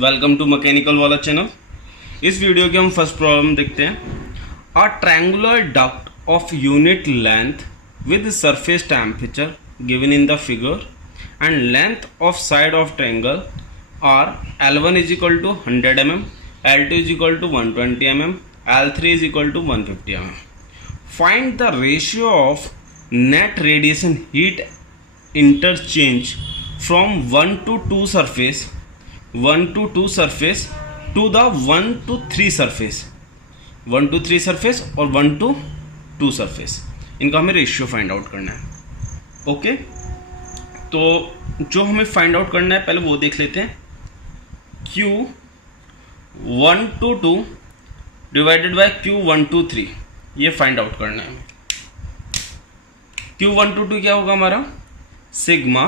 Welcome to mechanical वाला channel. इस video के हम फर्स्ट प्रॉब्लम देखते हैं। A triangular duct of unit length with surface temperature given in the figure and length of side of triangle are L1 is equal to 100 mm, L2 is equal to 120 mm, L3 is equal to 150 mm. Find the ratio of net radiation heat interchange from 1 to 2 surface to the 1 to 3 surface, 1 to 3 surface और 1 to 2 surface, इनका हमें ratio find out करना है। Okay, तो जो हमें find out करना है पहले वो देख लेते हैं। Q1 to 2 divided bye Q1 to 3, ये फाइंड आउट करना है। Q1 to 2 क्या होगा हमारा? Sigma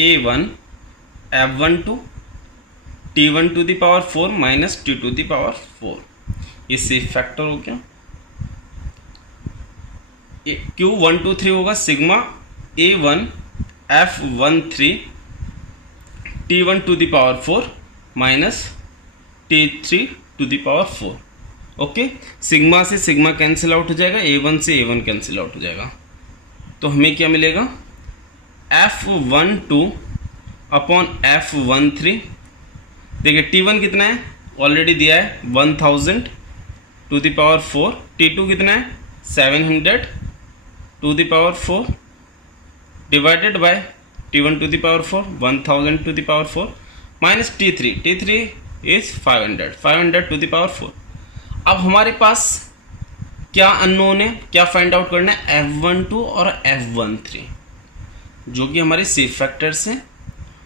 A1 F12 T1 to the power 4 minus T to the power 4, ये सेफ फैक्टर हो गया। Q1 to 3 होगा sigma A1 F13 T1 to the power 4 minus T3 to the power 4। Okay, sigma से sigma cancel out हो जाएगा, A1 से A1 cancel out हो जाएगा, तो हमें क्या मिलेगा? F12 upon F13। देखिए T1 कितना है, ऑलरेडी दिया है 1000 टू द पावर 4, T2 कितना है 700 to the power 4 divided by T1 to the power 4 1000 to the power 4 minus T3 is 500 to the power 4। अब हमारे पास क्या अननोन है, क्या फाइंड आउट करना है? F12 और F13, जो कि हमारे सेफ फैक्टर्स हैं।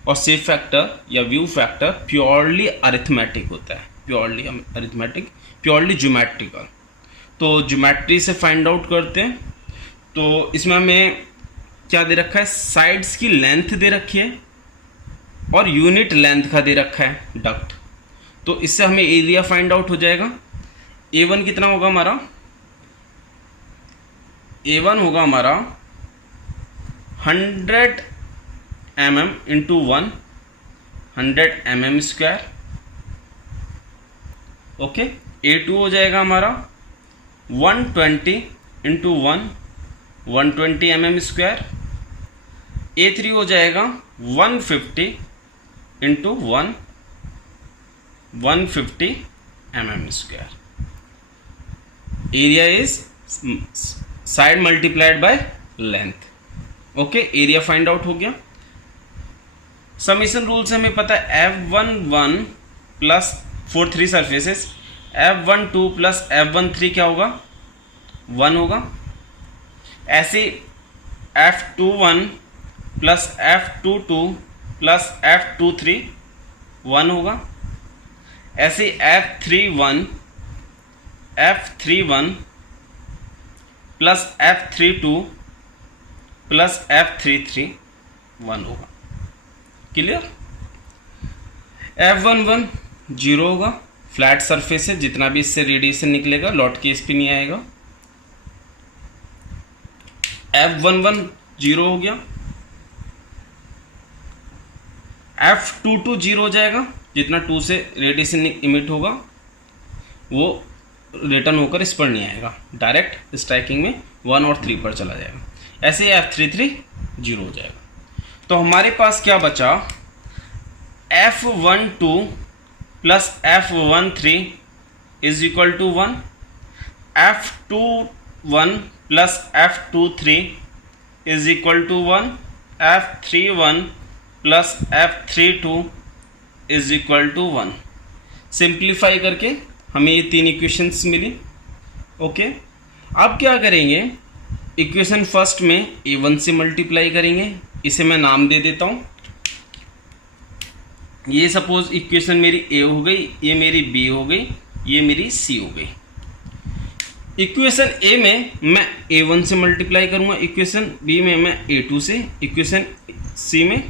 और सेफ फैक्टर या व्यू फैक्टर प्योरली अरिथमेटिक होता है, प्योरली अरिथमेटिक, प्योरली ज्योमेट्रिकल। तो ज्योमेट्री से फाइंड आउट करते हैं। तो इसमें हमें क्या दे रखा है? साइड्स की लेंथ दे रखी है और यूनिट लेंथ का दे रखा है डक्ट। तो इससे हमें एरिया फाइंड आउट हो जाएगा। A1 कितना होगा हमारा? A1 होगा हमारा 100 mm into 100 mm square. Okay, A2 हो जाएगा हमारा 120 इंटू 120 mm स्क्वायर। A3 हो जाएगा 150 into 150 mm square. Area is side multiplied by length. Okay, area find out हो गया। समीशन रूल से हमें पता है F11 plus for 3 surfaces, F12 plus F13 क्या होगा? 1 होगा। ऐसे F21 plus F22 plus F23 1 होगा। ऐसे F31 plus F32 plus F33 1 होगा। क्लियर? F11 0 होगा, फ्लैट सरफेस है, जितना भी इससे रेडिएशन निकलेगा लॉट केस पे नहीं आएगा। F11 0 हो गया। F22 0 हो जाएगा, जितना 2 से रेडिएशन इमिट होगा वो रिटर्न होकर इस पर नहीं आएगा, डायरेक्ट स्ट्राइकिंग में 1 और 3 पर चला जाएगा। ऐसे ही F33 0 हो जाएगा। तो हमारे पास क्या बचा? F12 plus F13 is equal to 1, F21 plus F23 is equal to 1, F31 plus F32 is equal to 1। Simplify करके हमें ये 3 इक्वेशंस मिली। ओके, अब क्या करेंगे? इक्वेशन फर्स्ट में A1 से मल्टीप्लाई करेंगे, इसे मैं नाम दे देता हूँ। ये सपोज इक्वेशन मेरी A हो गई, ये मेरी B हो गई, ये मेरी C हो गई। इक्वेशन A में मैं A1 से मल्टीप्लाई करूँगा, इक्वेशन B में मैं A2 से, इक्वेशन C में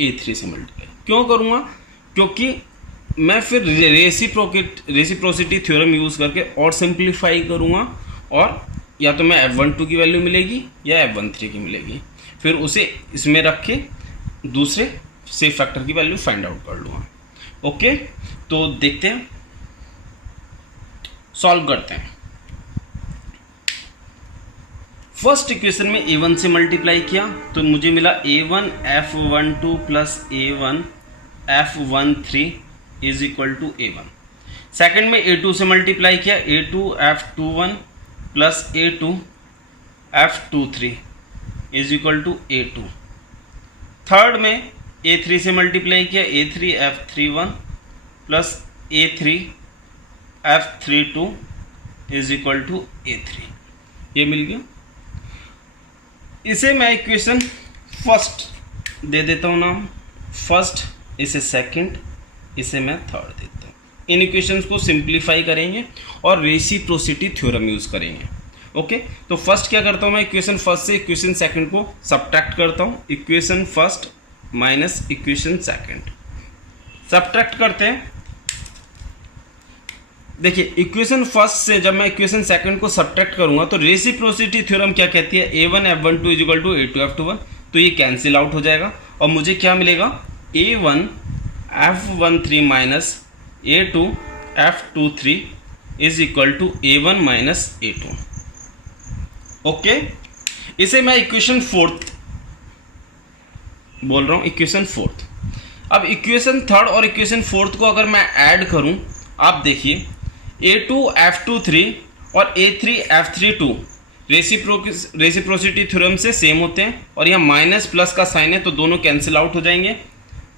A3 से मल्टीप्लाई क्यों करूँगा? क्योंकि मैं फिर रेसिप्रोसिटी थ्योरम यूज़ करके और सिंप्लीफाई करूँगा, और या तो मैं F12 की वैल्यू मिलेगी या F13 की मिलेगी, फिर उसे इसमें रख के दूसरे सेफ फैक्टर की वैल्यू फाइंड आउट कर लूँगा। ओके, तो देखते हैं, सॉल्व करते हैं। फर्स्ट इक्वेशन में a1 से मल्टीप्लाई किया तो मुझे मिला a1 f12 plus a1 f13 is equal to a1। Second में a2 से मल्टीप्लाई किया, a2 f21 plus a2 f23 is equal to a2। Third में a3 से मल्टीप्लाई किया, a3 f31 plus a3 f32 is equal to a3, ये मिल गया। इसे मैं इक्वेशन फर्स्ट दे देता हूँ नाम, फर्स्ट, इसे सेकंड, इसे मैं थर्ड देता हूँ। इन इक्वेशंस को सिंप्लीफाई करेंगे और रेसिप्रोसिटी थ्योरम यूज़ करेंगे। ओके, तो फर्स्ट क्या करता हूँ मैं, इक्वेशन फर्स्ट से इक्वेशन सेकंड को सब्ट्रैक्ट करता हूँ। Equation first minus equation second subtract करते हैं। देखिए, इक्वेशन फर्स्ट से जब मैं इक्वेशन सेकंड को सब्ट्रैक्ट करूंगा तो रेसिप्रोसिटी थ्योरम क्या कहती है, a1 f12 is equal to a2 f21, तो ये कैंसिल आउट हो जाएगा और मुझे क्या मिलेगा, a1 f13 minus a2 f23 is equal to a1 minus a2। Okay, इसे मैं इक्वेशन फोर्थ बोल रहा हूँ, इक्वेशन फोर्थ। अब इक्वेशन थर्ड और इक्वेशन फोर्थ को अगर मैं ऐड करूं, आप देखिए a2 f23 और a3 f32 रेसिप्रोसिटी थ्योरम से सेम होते हैं और यहाँ माइनस प्लस का साइन है तो दोनों कैंसिल आउट हो जाएंगे।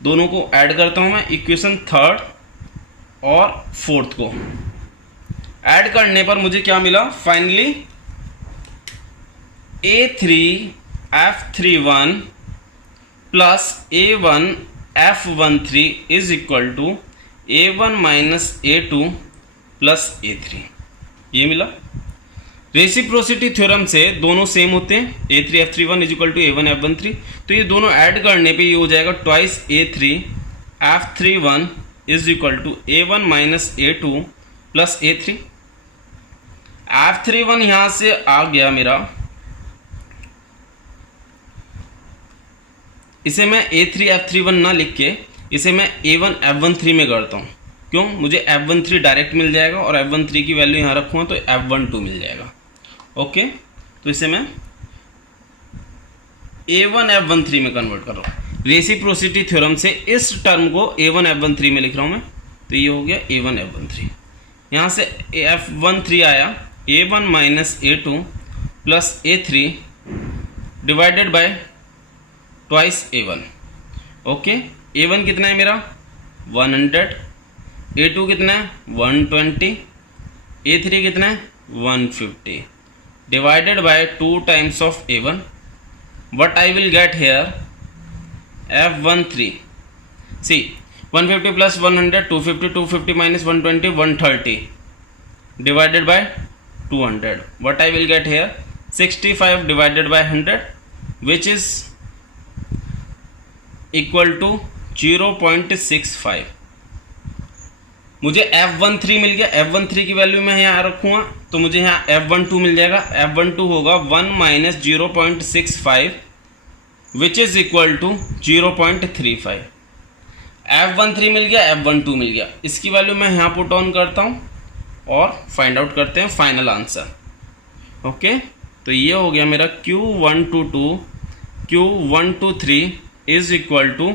दोनों को ऐड करता हूँ मैं, इक्वेशन थर्ड और फोर्थ को ऐड करने पर मुझे क्या मिला, finally a3 f31 plus a1 f13 is equal to a1 minus a2 plus a3, ये मिला। रेसिप्रोसिटी थ्योरम से दोनों सेम होते हैं, a3 f31 is equal to a1 f13, तो ये दोनों ऐड करने पे ये हो जाएगा twice a3 f31 is equal to a1 minus a2 plus a3। f31 यहाँ से आ गया मेरा, इसे मैं a3 f31 ना लिख के इसे मैं a1 f13 में करता हूँ। क्यों, मुझे f13 डायरेक्ट मिल जाएगा और f13 की वैल्यू यहाँ रखूँगा तो f12 मिल जाएगा। ओके, तो इसे मैं a1 f13 में कन्वर्ट कर रहा हूँ। रेसिप्रोसिटी थ्योरम से इस टर्म को a1 f13 में लिख रहा हूँ मैं, तो ये हो गया a1 f13। यहाँ से f13 आया a1 minus a2 plus a3 divided by twice a1। Okay, a1 कितना है मेरा 100, a2 कितना है 120, a3 कितना है 150 divided by 2 times of a1। what I will get here f13, see 150 plus 100 250, 250 minus 120 130 divided by 200, what I will get here 65 divided by 100 which is equal to 0.65। मुझे f13 मिल गया, f13 की value मैं यहाँ रखूँगा तो मुझे यहाँ f12 मिल जाएगा। f12 होगा 1 minus 0.65 which is equal to 0.35। f13 मिल गया, f12 मिल गया, इसकी वैल्यू मैं यहाँ पुट ऑन करता हूँ और फाइंड आउट करते हैं फाइनल आंसर। ओके, तो ये हो गया मेरा Q122 Q123 is equal to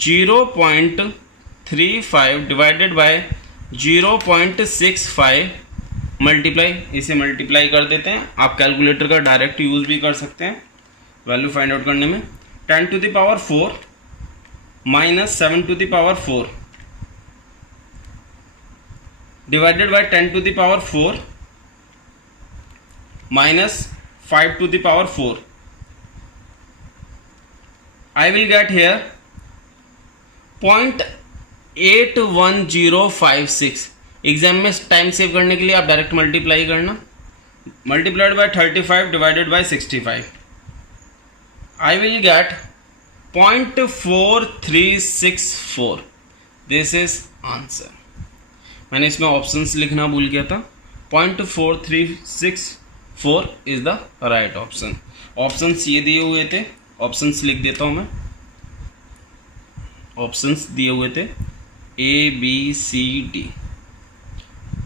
0.35 divided by 0.65 multiply, इसे मल्टीप्लाई कर देते हैं। आप कैलकुलेटर का डायरेक्ट यूज़ भी कर सकते हैं वैल्यू फाइंड आउट करने में। 10 to the power 4 minus 7 to the power 4 divided bye 10 to the power 4 minus 5 to the power 4, I will get here 0.81056। Exam में टाइम सेव करने के लिए आप डायरेक्ट मल्टीप्लाई करना, multiplied by 35 divided by 65, I will gate 0.4364। This is answer. मैंने इसमें options लिखना भूल गया था। 0.4364 is the right option. Options ये दिए हुए थे, ऑप्शंस लिख देता हूँ मैं। ऑप्शंस दिए हुए थे ABCD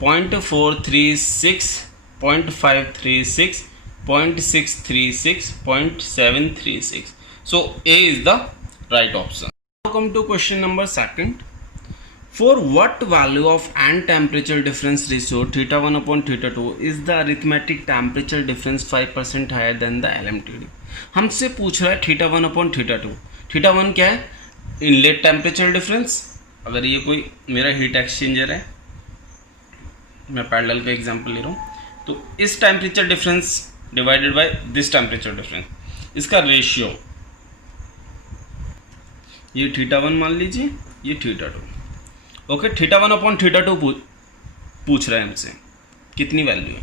0.436, 0.536, 0.636, 0.736. So A is the right option. Now come to question number second. For what value of and temperature difference ratio θ1 upon θ2 is the arithmetic temperature difference 5% higher than the LMTD? हमसे पूछ रहा है θ1 upon θ2. θ1 क्या है? Inlet temperature difference. अगर ये कोई मेरा हीट एक्सचेंजर है, मैं पैरेलल का एग्जांपल ले रहा हूँ, तो इस temperature difference divided by this temperature difference, इसका रेशियो, ये θ1 मान लीजिए, ये θ2. ओके, θ1 अपॉन θ2 पूछ रहा है हमसे कितनी वैल्यू है,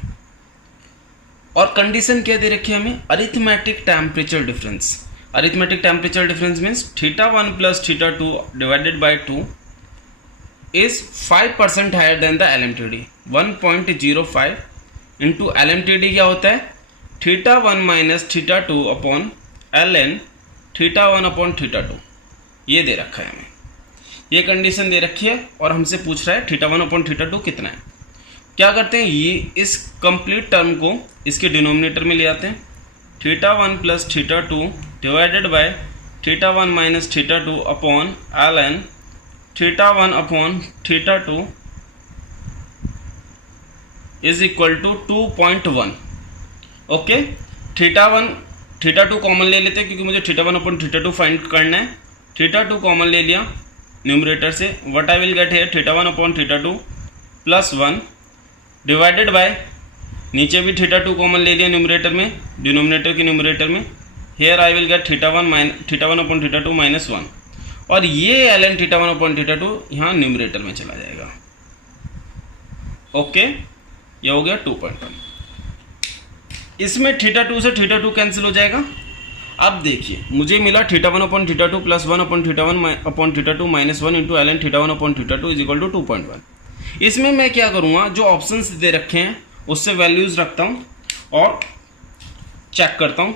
और कंडीशन क्या दे रखी है हमें? Arithmetic temperature difference. Arithmetic temperature difference means θ1 plus θ2 divided by 2 is 5% higher than the LMTD. 1.05 into LMTD क्या होता है? θ1 माइनस θ2 अपॉन ln θ1 अपॉन θ2. ये दे रखा है हमें, ये कंडीशन दे रखी है, और हमसे पूछ रहा है θ1 अपॉन θ2 कितना है. क्या करते हैं, ये इस कंप्लीट टर्म को इसके डिनोमिनेटर में ले आते हैं. θ1 plus θ2 divided by θ1 minus θ2 upon ln θ1 upon θ2 is equal to 2.1. Okay, θ2 common ले लेते हैं क्योंकि मुझे θ1 अपॉन θ2 फाइंड करना है. θ2 कॉमन ले लिया न्यूमरेटर से. What I will get here, θ1 upon θ2 plus 1 divided by, नीचे भी θ2 कॉमन ले लिया न्यूमरेटर में, डिनोमिनेटर के न्यूमरेटर में. Here I will get θ1 upon θ2 minus 1, और ये ln θ1 अपॉन θ2 यहाँ न्यूमरेटर में चला जाएगा. ओके, ये हो गया 2.1. इसमें θ2 से θ2 कैंसिल हो जाएगा. अब देखिए, मुझे मिला θ1 upon θ2 plus 1 upon θ1 upon θ2 minus 1 into ln θ1 upon θ2 is equal to 2.1. इसमें मैं क्या करूँगा, जो ऑप्शंस दे रखे हैं उससे वैल्यूज़ रखता हूँ और चेक करता हूँ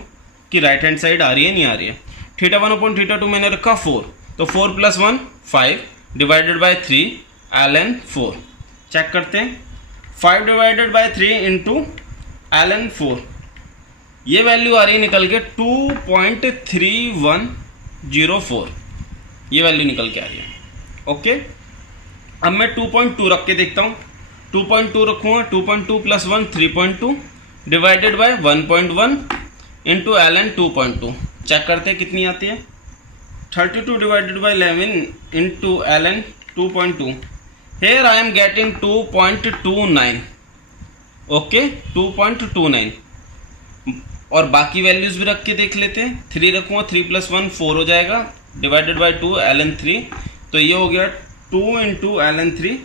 कि राइट हैंड साइड आ रही है नहीं आ रही है. θ1 अपॉन θ2 मैंने रखा 4, तो 4 plus 1 5 divided by 3 ln 4. Check करते हैं, 5 डिवाइडेड बाय 3 इंटू ln 4, ये वैल्यू आ रही है निकल के 2.3104. ये वैल्यू निकल के आ रही है. ओके, अब मैं 2.2 रख के देखता हूँ. 2.2 रखूँगा, 2.2 plus 1 3.2 divided by 1.1 into ln 2.2. Check करते हैं कितनी आती है. 32 divided by 11 into ln 2.2. Here I am getting 2.29. Okay, 2.29. और बाकी वैल्यूज भी रख के देख लेते हैं. 3 रखूँगा, 3 प्लस 1 4 हो जाएगा, डिवाइडेड बाय 2 ln 3, तो ये हो गया 2 into ln 3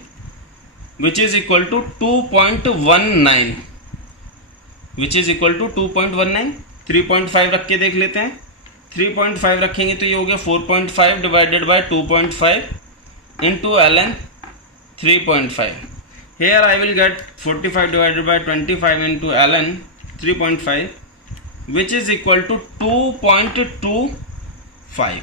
which is equal to 2.19, which is equal to 2.19. 3.5 रख के देख लेते हैं. 3.5 रखेंगे तो ये हो गया 4.5 divided by 2.5 into ln 3.5. Here I will get 45 divided by 25 into ln 3.5 which is equal to 2.25.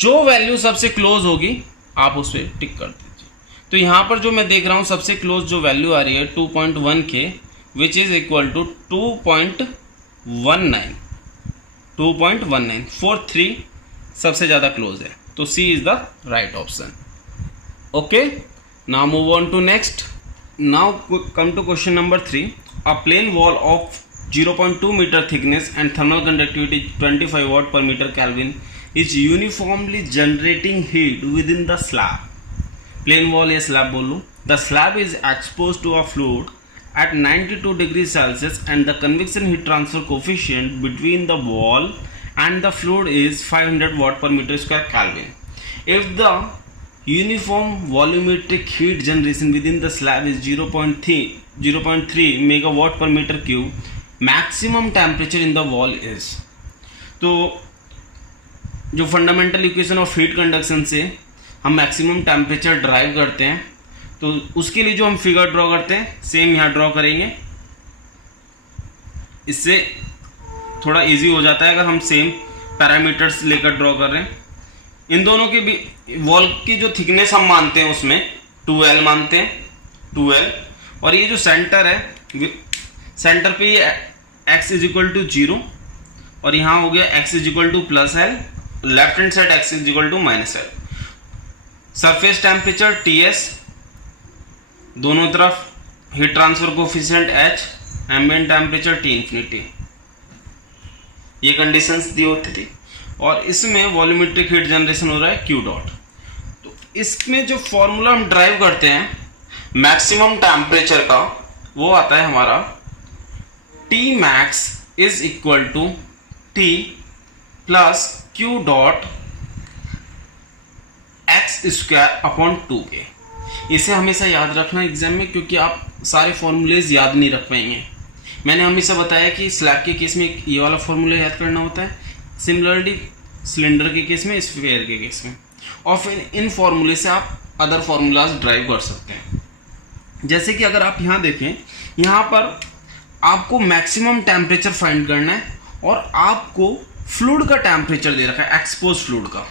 जो वैल्यू सबसे क्लोज होगी आप उस पर टिक कर दीजिए. तो यहाँ पर जो मैं देख रहा हूँ सबसे क्लोज जो वैल्यू आ रही है 2.1 के, विच इज इक्वल टू 2.19. 2.1943 सबसे ज़्यादा क्लोज है, तो C is the right option. Okay, now move on to next. Now come to question number 3. A plain wall of 0.2 meter thickness and thermal conductivity 25 watt per meter Kelvin is uniformly generating heat within the slab. Plain wall या slab बोल लूँ. The slab is exposed to a fluid at 92 degrees Celsius and the convection heat transfer coefficient between the wall and the fluid is 500 watt per meter square Kelvin. If the uniform volumetric heat generation within the slab is 0.3 megawatt per meter cube, maximum temperature in the wall is. तो जो fundamental equation of heat conduction से हम maximum temperature drive करते हैं, तो उसके लिए जो हम फिगर ड्रॉ करते हैं सेम यहाँ ड्रॉ करेंगे. इससे थोड़ा इजी हो जाता है अगर हम सेम पैरामीटर्स लेकर ड्रॉ कर रहे हैं. इन दोनों के भी वॉल की जो थिकनेस हम मानते हैं उसमें 2L मानते हैं, 2L। और ये जो सेंटर है, सेंटर पे ये x इज इक्वल टू 0 और यहाँ हो गया x is equal to plus L, left hand side x is equal to minus L. Surface temperature Ts, दोनों तरफ heat transfer coefficient H, ambient temperature T infinity, ये conditions दी होती थी। और इसमें वॉल्यूमेट्रिक हीट जनरेशन हो रहा है Q डॉट। तो इसमें जो फॉर्मूला हम ड्राइव करते हैं मैक्सिमम टेम्परेचर का, वो आता है हमारा T max is equal to T plus Q dot x square upon 2K। इसे हमेशा याद रखना एग्जाम में, क्योंकि आप सारे फॉर्मूलेज याद नहीं रख पाएंगे। मैंने हमेशा बताया कि स्लैब के केस में ये वाला फॉर्मूला याद करना होता है, सिमिलरली सिलेंडर के केस में, स्फीयर के केस में, और फिर इन फॉर्मूले से आप अदर फॉर्मूलाज ड्राइव कर सकते हैं। जैसे कि अगर आप यहाँ देखें, यहाँ पर आपको मैक्सिमम टेम्परेचर फाइंड करना है और आपको फ्लूइड का टेम्परेचर दे रखा है, एक्सपोज फ्लूइड का।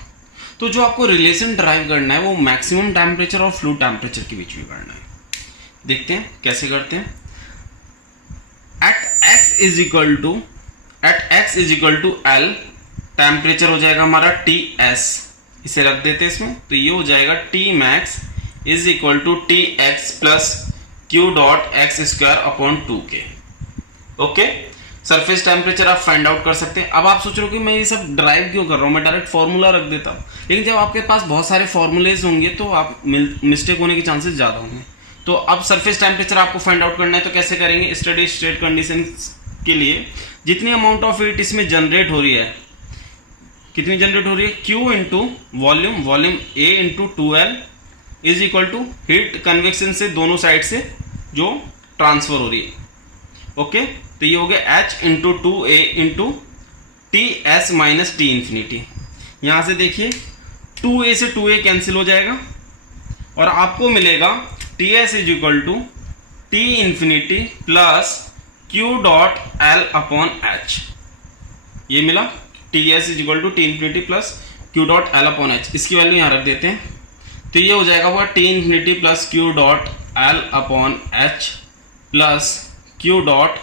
तो जो आपको रिलेशन ड्राइव करना है वो मैक्सिमम टेम्परेचर और फ्लूइड टेम्परेचर के बीच में करना है। देखते हैं कैसे करते हैं। At x is equal to L, temperature हो जाएगा हमारा Ts, इसे रख देते हैं इसमें, तो ये हो जाएगा T max is equal to Tx plus Q dot x square upon 2K। Okay, surface temperature आप फाइंड आउट कर सकते हैं। अब आप सोच रहे हो कि मैं ये सब ड्राइव क्यों कर रहा हूँ, मैं डायरेक्ट फॉर्मूला रख देता हूँ। लेकिन जब आपके पास बहुत सारे फॉर्मूलेज होंगे तो आप मिस्टेक होने के चांसेस ज़्यादा होंगे। तो अब सरफेस टेम्परेचर आपको फाइंड आउट करना है, तो कैसे करेंगे। स्टेडी स्टेट कंडीशन के लिए जितनी अमाउंट ऑफ हीट इसमें जनरेट हो रही है, कितनी जनरेट हो रही है, Q into volume, volume A into 2L is equal to heat convection से दोनों साइड से जो ट्रांसफर हो रही है। ओके, तो ये हो गया H into 2A into Ts minus T infinity. यहाँ से देखिए 2A से 2A कैंसिल हो जाएगा और आपको मिलेगा Ts is equal to T infinity plus Q dot L upon H। ये मिला Ts is equal to T infinity plus Q dot L upon H। इसकी वैल्यू यहाँ रख देते हैं, तो ये हो जाएगा वो T infinity plus Q dot L upon H plus Q dot,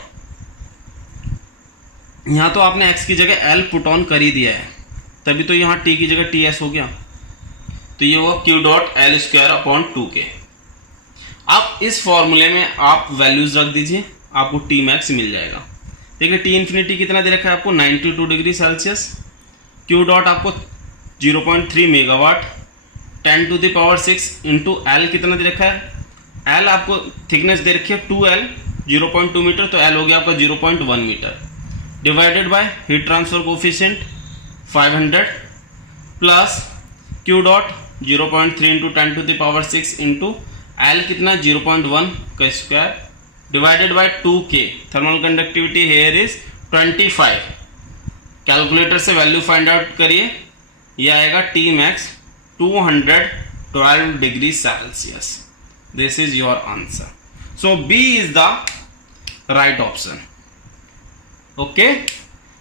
यहाँ तो आपने x की जगह L पुट ऑन कर ही दिया है, तभी तो यहाँ T की जगह Ts हो गया, तो ये हुआ Q dot L square upon 2K। अब इस फॉर्मूले में आप वैल्यूज रख दीजिए, आपको T मैक्स मिल जाएगा। देखिए T इन्फिनिटी कितना दे रखा है आपको, 92 डिग्री सेल्सियस। Q डॉट आपको 0.3 megawatt, 10 to the power 6 into L कितना दे रखा है, L आपको थिकनेस दे रखी है 2L, 0.2 मीटर, तो L हो गया आपका 0.1 metre, divided by heat transfer coefficient 500 plus Q dot 0.3 into 10 to the power 6 into L कितना 0.1 का square divided by 2K। Thermal conductivity here is 25। Calculator से वैल्यू फाइंड आउट करिए, ये आएगा T max 212 degree Celsius. This is your answer. So B is the right option. Okay,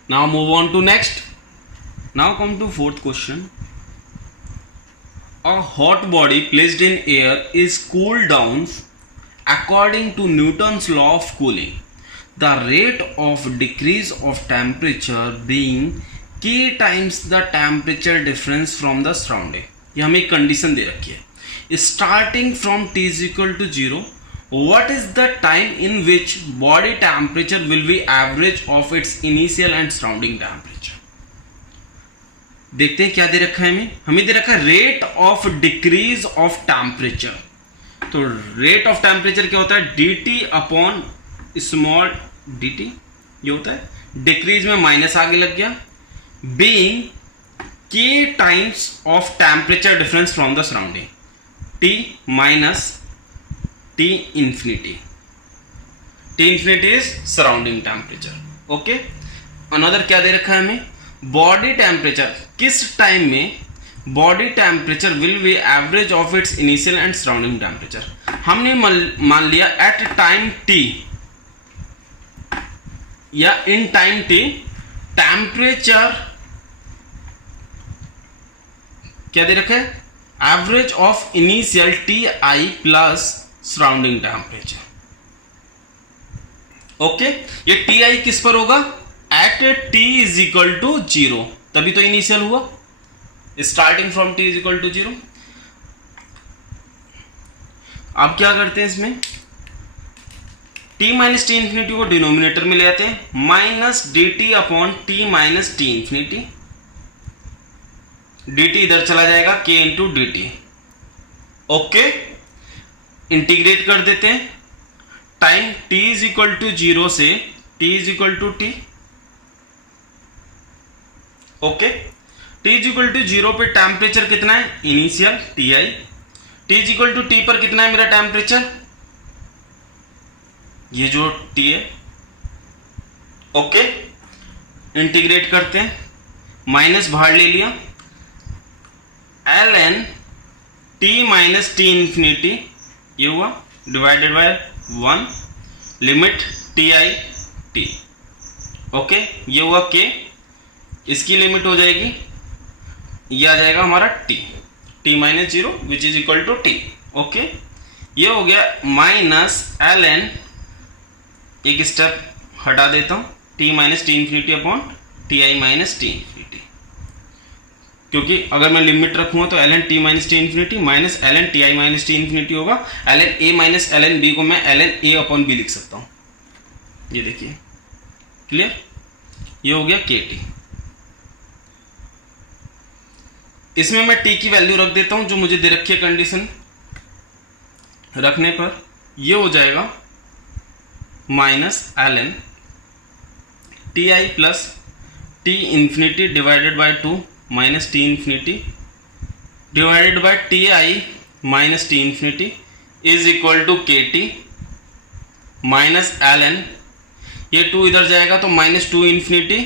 now move on to next. Now come to fourth question. A hot body placed in air is cooled down according to Newton's law of cooling. The rate of decrease of temperature being K times the temperature difference from the surrounding. ये हमें एक condition दे रखी है, starting from T is equal to 0, what is the time in which body temperature will be average of its initial and surrounding temperature. देखते हैं क्या दे रखा है हमें दे रखा है rate of decrease of temperature. तो रेट ऑफ टेम्परेचर क्या होता है, dt अपॉन स्मॉल dt, ये होता है डिक्रीज में माइनस आगे लग गया, being k times of temperature difference from the surrounding, t minus t infinity. t infinity is surrounding temperature. Okay, another क्या दे रखा है हमें, बॉडी टेम्परेचर, किस टाइम में body temperature will be average of its initial and surrounding temperature. हमने मान लिया एट टाइम t या इन टाइम t टेम्परेचर क्या दे रखा है, average of initial T I plus surrounding temperature. Okay, ये टी आई किस पर होगा, at T is equal to 0, तभी तो इनिशियल हुआ, starting from T is equal to 0। अब क्या करते हैं इसमें, t माइनस टी इंफिनिटी को डिनोमिनेटर में ले आते हैं, minus D T upon T minus T infinity, D T इधर चला जाएगा, k into D T. Okay, integrate कर देते हैं, time t is equal to 0 से t is equal to T. Okay, t is equal to 0 पे temperature कितना है, initial T I, t is equal to T पर कितना है मेरा टेम्परेचर, ये जो t है। ओके, इंटीग्रेट करते हैं, माइनस बाहर ले लिया, ln t minus T infinity ये हुआ, divided by 1 limit T I T. Okay, ये हुआ k, इसकी लिमिट हो जाएगी, ये आ जाएगा हमारा t minus 0 which is equal to T. Okay, ये हो गया माइनस ln, एक स्टेप हटा देता हूं, t minus T infinity upon T I minus T infinity, क्योंकि अगर मैं लिमिट रखूंगा तो ln t minus T infinity minus ln T I minus T infinity होगा, ln a minus ln b को मैं ln a अपॉन b लिख सकता हूं। ये देखिए, क्लियर, ये हो गया kt। इसमें मैं t की वैल्यू रख देता हूं जो मुझे दे रखी है, कंडीशन रखने पर ये हो जाएगा minus ln T I plus T infinity divided by 2 minus T infinity divided by T I minus T infinity is equal to K T minus ln, ये 2 इधर जाएगा तो minus 2 infinity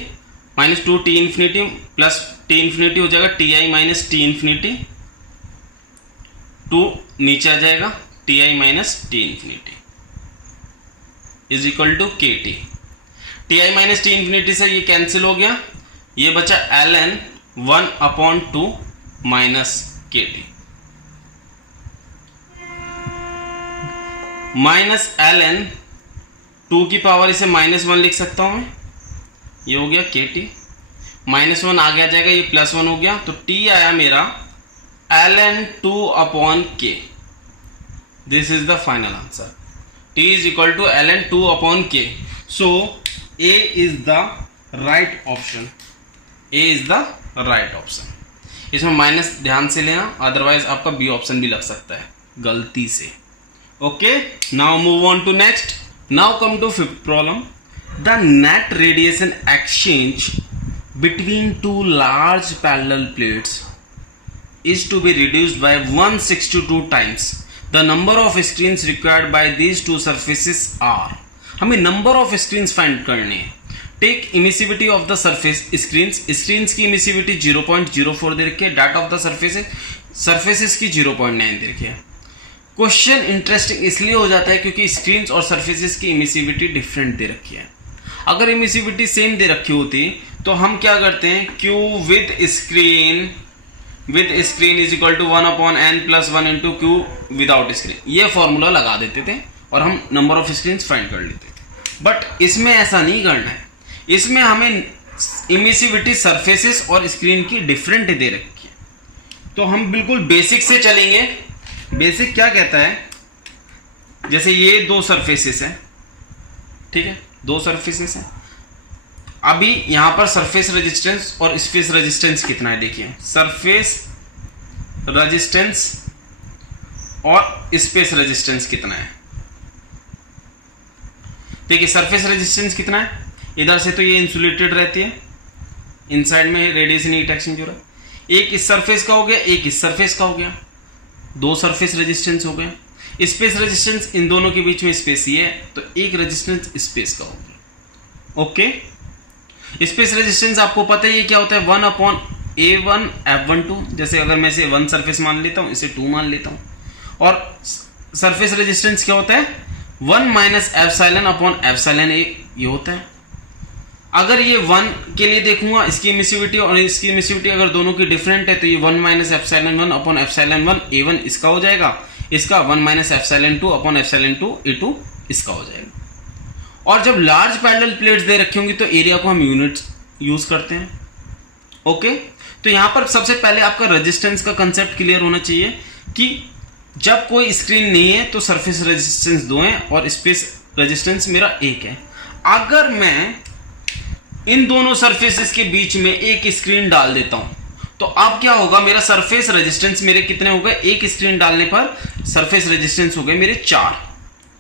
minus 2 T infinity plus T infinity हो जाएगा T I minus T infinity, 2 नीचे आ जाएगा, T I minus T infinity is equal to K T. T I minus T infinity से ये कैंसिल हो गया, ये बचा ln 1 अपॉन 2 माइनस के टी माइनस ln 2 की पावर इसे माइनस 1 लिख सकता हूं मैं, ये हो गया के टी, माइनस 1 आगे आ जाएगा, ये प्लस 1 हो गया, तो t आया मेरा ln 2 अपॉन के। This is the final answer, t is equal to ln 2 upon k. So A is the right option. A is the right option. इसमें माइनस ध्यान से लेना, अदरवाइज आपका बी ऑप्शन भी लग सकता है गलती से। Okay, now move on to next. Now come to fifth problem. The net radiation exchange between two large parallel plates is to be reduced by 162 times. The number of screens required by these two surfaces are. हमें number of screens find करनी है। Take emissivity of the surface screens. Screens की emissivity 0.04 दे रखी है, data of the surfaces की 0.9 दे रखी है। Question interesting इसलिए हो जाता है क्योंकि स्क्रीन्स और सर्फेसेस की इमिसिविटी डिफरेंट दे रखी है। अगर इमिसिविटी सेम दे रखी होती तो हम क्या करते हैं, Q with screen is equal to 1 upon n plus 1 into Q without screen, ये फॉर्मूला लगा देते थे और हम नंबर ऑफ स्क्रीन फाइंड कर लेते थे। बट इसमें ऐसा नहीं करना है, इसमें हमें इमिसिविटी सरफेसेस और स्क्रीन की डिफरेंट दे रखी है। तो हम बिल्कुल बेसिक से चलेंगे। बेसिक क्या कहता है, जैसे ये दो सरफेसेस है, ठीक है, दो सरफेसेस है। अभी यहां पर सरफेस रेजिस्टेंस और स्पेस रेजिस्टेंस कितना है, देखिए सरफेस रेजिस्टेंस और स्पेस रेजिस्टेंस कितना है। देखिए सरफेस रेजिस्टेंस कितना है, इधर से तो ये इंसुलेटेड रहती है, इनसाइड में रेडिएशन हीट एक्सचेंज हो रहा है। एक इस सरफेस का हो गया, एक इस सरफेस का हो गया, दो सरफेस रेजिस्टेंस हो गए। स्पेस रेजिस्टेंस इन दोनों के बीच में स्पेस ये है, तो एक रेजिस्टेंस स्पेस का हो गया। ओके, स्पेस रेजिस्टेंस आपको पता है ये क्या होता है, 1 अपॉन A1 F12। जैसे अगर मैं इसे 1 सरफेस मान लेता हूं, इसे 2 मान लेता हूं। और सरफेस रेजिस्टेंस क्या होता है, 1 minus epsilon upon epsilon A, ये होता है। अगर ये 1 के लिए देखूंगा इसकी एमिसिविटी और इसकी एमिसिविटी अगर दोनों की डिफरेंट है तो ये 1 minus epsilon 1 upon epsilon 1 A1 इसका हो जाएगा, इसका 1 minus epsilon 2 upon epsilon 2 A2 इसका हो जाएगा। और जब लार्ज पैरेलल प्लेट्स दे रखी होंगी तो एरिया को हम यूनिट्स यूज करते हैं। ओके, तो यहां पर सबसे पहले आपका रेजिस्टेंस का कंसेप्ट क्लियर होना चाहिए कि जब कोई स्क्रीन नहीं है तो सरफेस रेजिस्टेंस 2 है और स्पेस रेजिस्टेंस मेरा 1 है। अगर मैं इन दोनों सरफेसेस के बीच में एक स्क्रीन डाल देता हूं तो अब क्या होगा, मेरा सरफेस रेजिस्टेंस मेरे कितने हो गए, एक स्क्रीन डालने पर सरफेस रेजिस्टेंस हो गए मेरे 4।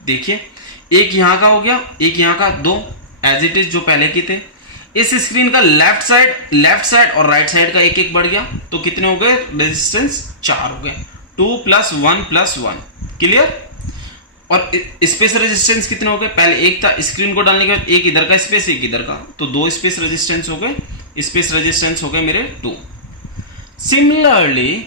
देखिए, एक यहां का हो गया, एक यहां का, 2 एज इट इज जो पहले की थे। इस स्क्रीन का लेफ्ट साइड और राइट साइड का एक एक बढ़ गया तो कितने हो गए, रेजिस्टेंस 4 हो गए, 2 + 1 + 1। क्लियर। और स्पेस रेजिस्टेंस कितने हो गए, पहले एक था, स्क्रीन को डालने के बाद एक इधर का स्पेस एक इधर का, तो 2 स्पेस रेजिस्टेंस हो गए, स्पेस रेजिस्टेंस हो गए मेरे 2। सिमिलरली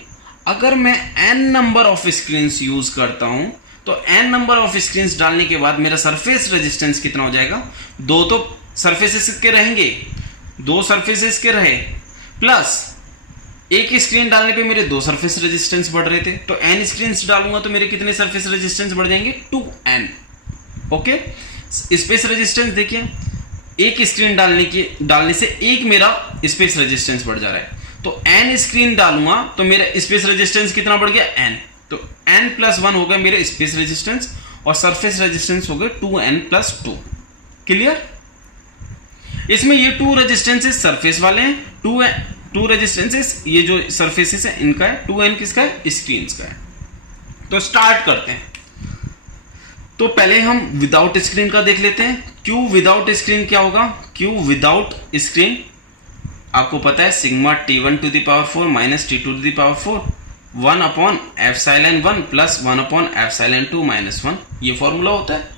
अगर मैं n number of screens use करता हूं तो n नंबर ऑफ स्क्रीन्स डालने के बाद मेरा सरफेस रेजिस्टेंस कितना हो जाएगा, 2 तो सरफेसेस के रहेंगे, 2 सरफेसेस के रहे, प्लस एक स्क्रीन डालने पे मेरे 2 सरफेस रेजिस्टेंस बढ़ रहे थे, तो n स्क्रीन्स डालूंगा तो मेरे कितने सरफेस रेजिस्टेंस बढ़ जाएंगे, 2n। ओके, स्पेस रेजिस्टेंस देखिए, एक स्क्रीन डालने से एक मेरा स्पेस रेजिस्टेंस बढ़ जा रहा है, तो n स्क्रीन डालूंगा तो मेरा स्पेस रेजिस्टेंस कितना बढ़ गया, n। तो n + 1 हो गया मेरे स्पेस रेजिस्टेंस और सरफेस रेजिस्टेंस हो गए 2n + 2। क्लियर। इसमें ये 2 रेजिस्टेंसेस सरफेस वाले हैं, 2 रेजिस्टेंसेस ये जो सरफेसेस है इनका है, 2n किसका है, स्क्रीन्स का है। तो स्टार्ट करते हैं। तो पहले हम विदाउट स्क्रीन का देख लेते हैं। Q विदाउट स्क्रीन क्या होगा, Q विदाउट स्क्रीन आपको पता है sigma T1 to the power 4 minus T2 to the power 4 1 upon epsilon 1 plus 1 upon epsilon 2 minus 1, ये फॉर्मूला होता है।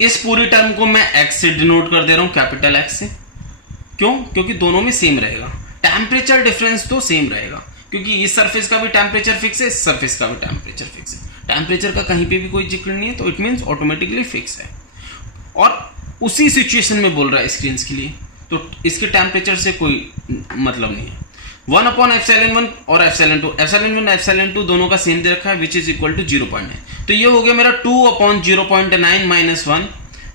इस पूरी टर्म को मैं x से डिनोट कर दे रहा हूं, कैपिटल X से। क्यों, क्योंकि दोनों में सेम रहेगा, टेम्परेचर डिफरेंस तो सेम रहेगा, क्योंकि इस सरफेस का भी टेम्परेचर फिक्स है, इस सरफेस का भी टेम्परेचर फिक्स है, टेम्परेचर का कहीं पे भी कोई जिक्र नहीं है, तो इट मीन्स ऑटोमेटिकली फिक्स है। और उसी सिचुएशन में बोल रहा है स्क्रीन के लिए, तो इसके टेम्परेचर से कोई मतलब नहीं है। 1 अपॉन एप्सिलॉन 1 और एप्सिलॉन 2, एप्सिलॉन 1 एप्सिलॉन 2 दोनों का सेम दे रखा है, विच इज इक्वल टू 0.9। तो ये हो गया मेरा 2 upon 0.9 minus 1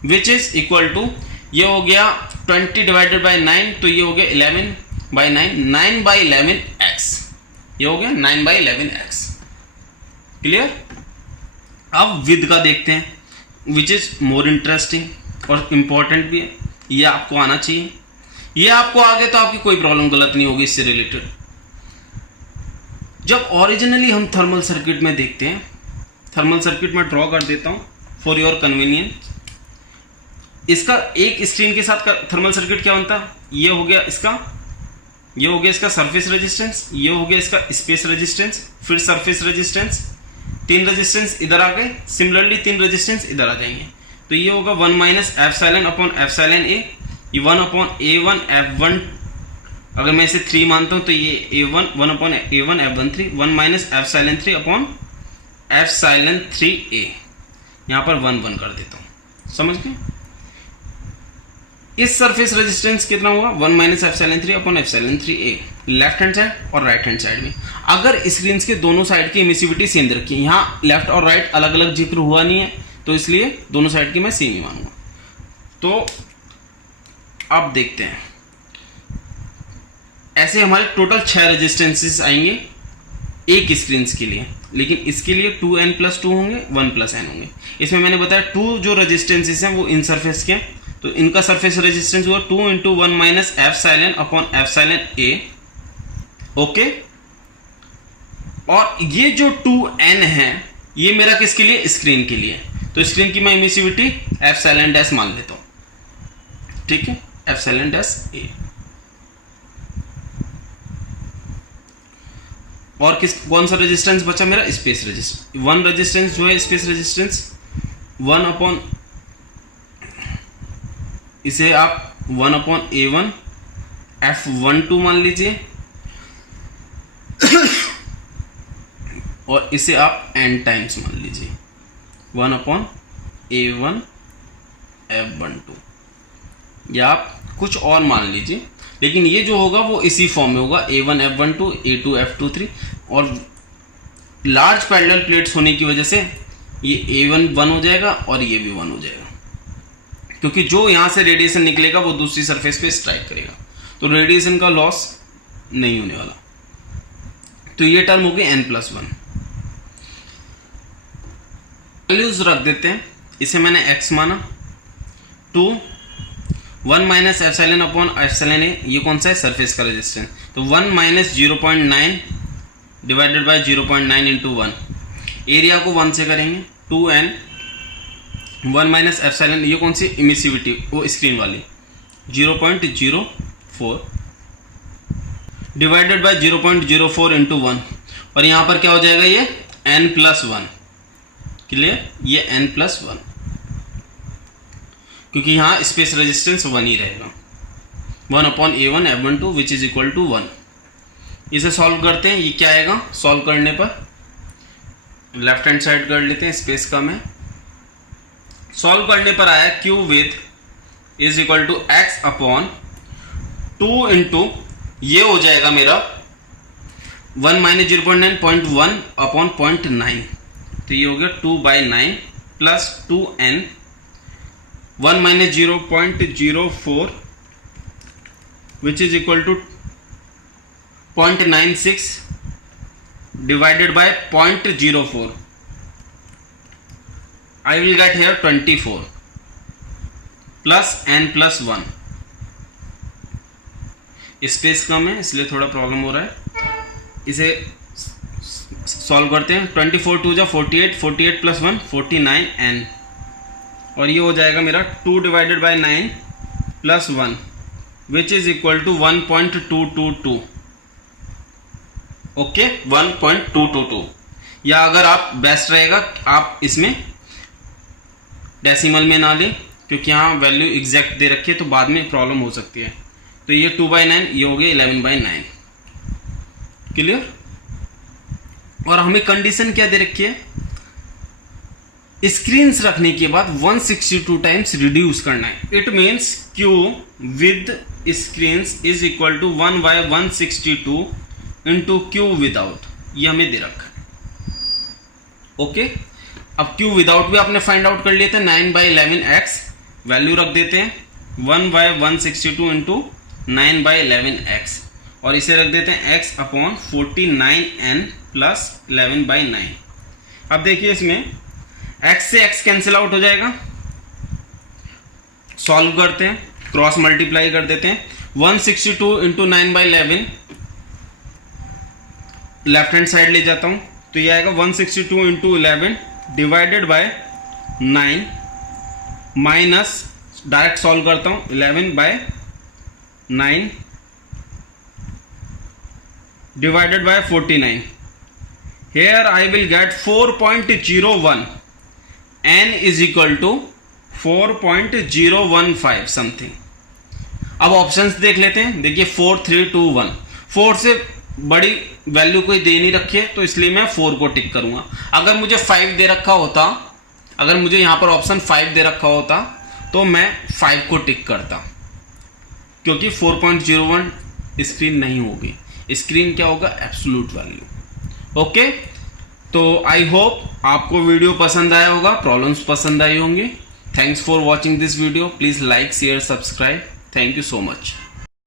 which is equal to, ये हो गया 20 डिवाइडेड बाई 9, तो ये हो गया 11/9, 9/11x, ये हो गया 9/11x। क्लियर। अब विद का देखते हैं विच इज मोर इंटरेस्टिंग और इंपॉर्टेंट भी है, ये आपको आना चाहिए, ये आपको आ गया तो आपकी कोई प्रॉब्लम गलत नहीं होगी इससे रिलेटेड। जब ओरिजिनली हम थर्मल सर्किट में देखते हैं, थर्मल सर्किट में ड्रॉ कर देता हूं फॉर योर कन्वीनियंस। इसका एक स्क्रीन के साथ थर्मल सर्किट क्या बनता है, ये हो गया इसका, ये हो गया इसका सरफेस रेजिस्टेंस, ये हो गया इसका स्पेस रेजिस्टेंस, फिर सरफेस रेजिस्टेंस, 3 रेजिस्टेंस इधर आ गए, सिमिलरली 3 रेजिस्टेंस इधर आ जाएंगे, तो ये होगा 1 माइनस एप्सिलॉन अपॉन एप्सिलॉन ए, ये 1 अपॉन A1 F1, अगर मैं इसे 3 मानता हूं तो ये A1 1 upon A1 F1 3, 1 minus epsilon 3 upon epsilon 3A, यहां पर 1 1 कर देता हूं, समझ गए। इस सरफेस रेजिस्टेंस कितना हुआ, 1 minus epsilon 3 upon epsilon 3A, left hand side और राइट हैंड साइड में। अगर स्क्रीन के दोनों साइड की एमिसिविटी सेम दे रखी है, यहाँ लेफ्ट और राइट अलग अलग जिक्र हुआ नहीं है, तो इसलिए दोनों साइड की मैं सेम ही मानूंगा। तो अब देखते हैं, ऐसे हमारे टोटल 6 रेजिस्टेंसेस आएंगे एक स्क्रीन के लिए, लेकिन इसके लिए 2n + 2 होंगे, 1 + n होंगे। इसमें मैंने बताया 2 जो रेजिस्टेंसेस हैं वो इन सरफेस के, तो इनका सरफेस रेजिस्टेंस हुआ 2 × 1 minus epsilon upon epsilon A। Okay, और ये जो 2n है ये मेरा किसके लिए, स्क्रीन के लिए, तो स्क्रीन की मैं एमिसिविटी एप्सिलॉन डैश मान लेता हूं, ठीक है, एप्सिलॉन डैश A। और कौन सा रेजिस्टेंस बचा मेरा, स्पेस रेजिस्टेंस, 1 रेजिस्टेंस जो है स्पेस रेजिस्टेंस 1 अपॉन, इसे आप 1 अपॉन A1 F12 मान लीजिए और इसे आप n टाइम्स मान लीजिए, 1 अपॉन A1 F12। या आप कुछ और मान लीजिए, लेकिन ये जो होगा वो इसी फॉर्म में होगा, A1 F12 A2 F23, और लार्ज पैरेलल प्लेट्स होने की वजह से ये A1 1 हो जाएगा और ये भी 1 हो जाएगा, क्योंकि जो यहाँ से रेडिएशन निकलेगा वो दूसरी सरफेस पे स्ट्राइक करेगा, तो रेडिएशन का लॉस नहीं होने वाला। तो ये टर्म हो गई n+1। वैल्यूज रख देते हैं, इसे मैंने x माना, 2 1 माइनस एप्सिलॉन अपॉन एप्सिलॉन ए, ये कौन सा है, सरफेस का रेजिस्टेंस, तो 1 minus 0.9 divided by 0.9 into 1, area को 1 से करेंगे, 2n 1 माइनस एप्सिलॉन, ये कौन सी इमिसिविटी, वो स्क्रीन वाली, 0.04 डिवाइडेड बाय 0.04 इंटू 1, और यहाँ पर क्या हो जाएगा, ये n+1, क्लियर, ये n+1, क्योंकि यहाँ स्पेस रेजिस्टेंस 1 ही रहेगा, 1/A1 F12 which is equal to 1। इसे सॉल्व करते हैं, ये क्या आएगा, सॉल्व करने पर लेफ्ट हैंड साइड कर लेते हैं, स्पेस कम है, सॉल्व करने पर आया Q with is equal to x upon 2 into, ये हो जाएगा मेरा 1 माइनस 0.9 0.1 अपॉन 0.9, तो ये हो गया 2/9 plus 2n 1 minus 0.04 which is equal to 0.96 divided by 0.04, I will get here 24 plus n+1, space कम है इसलिए थोड़ा प्रॉब्लम हो रहा है, इसे सॉल्व करते हैं, 24 2 जा 48, 48 प्लस 1 49n, और ये हो जाएगा मेरा 2 divided by 9 plus 1 which is equal to 1.222, okay 1.222, या अगर आप बेस्ट रहेगा आप इसमें डेसिमल में ना लें, क्योंकि यहाँ वैल्यू एग्जैक्ट दे रखी है तो बाद में प्रॉब्लम हो सकती है, तो ये 2/9, ये हो गया 11/9, क्लियर। और हमें कंडीशन क्या दे रखी है, स्क्रीन्स रखने के बाद 162 टाइम्स रिड्यूस करना है, it means Q with screens is equal to 1/162 into Q without, ये हमें दे रखा है, ओके। अब Q विदाउट भी आपने फाइंड आउट कर लिए थे, 9/11x, वैल्यू रख देते हैं 1/162 इंटू 9/11x, और इसे रख देते हैं x अपॉन 49n प्लस 11/9। अब देखिए इसमें x से x कैंसिल आउट हो जाएगा, सॉल्व करते हैं, क्रॉस मल्टीप्लाई कर देते हैं, 162 इंटू 9/11 लेफ्ट हैंड साइड ले जाता हूं, तो ये आएगा 162 into 11 divided by 9 minus, direct solve करता हूं, 11/9 divided by 49, here I will get 4.01, n is equal to 4.015 something. अब ऑप्शंस देख लेते हैं, देखिए 4 3 2 1, 4 से बड़ी वैल्यू कोई दे नहीं रखी है तो इसलिए मैं 4 को टिक करूंगा। अगर मुझे 5 दे रखा होता, अगर मुझे यहां पर ऑप्शन 5 दे रखा होता तो मैं 5 को टिक करता, क्योंकि 4.01 स्क्रीन नहीं होगी, स्क्रीन क्या होगा, एब्सोल्यूट वैल्यू, ओके। तो आई होप आपको वीडियो पसंद आया होगा, प्रॉब्लम्स पसंद आई होंगी। Thanks for watching this video, please like share subscribe, thank you so much.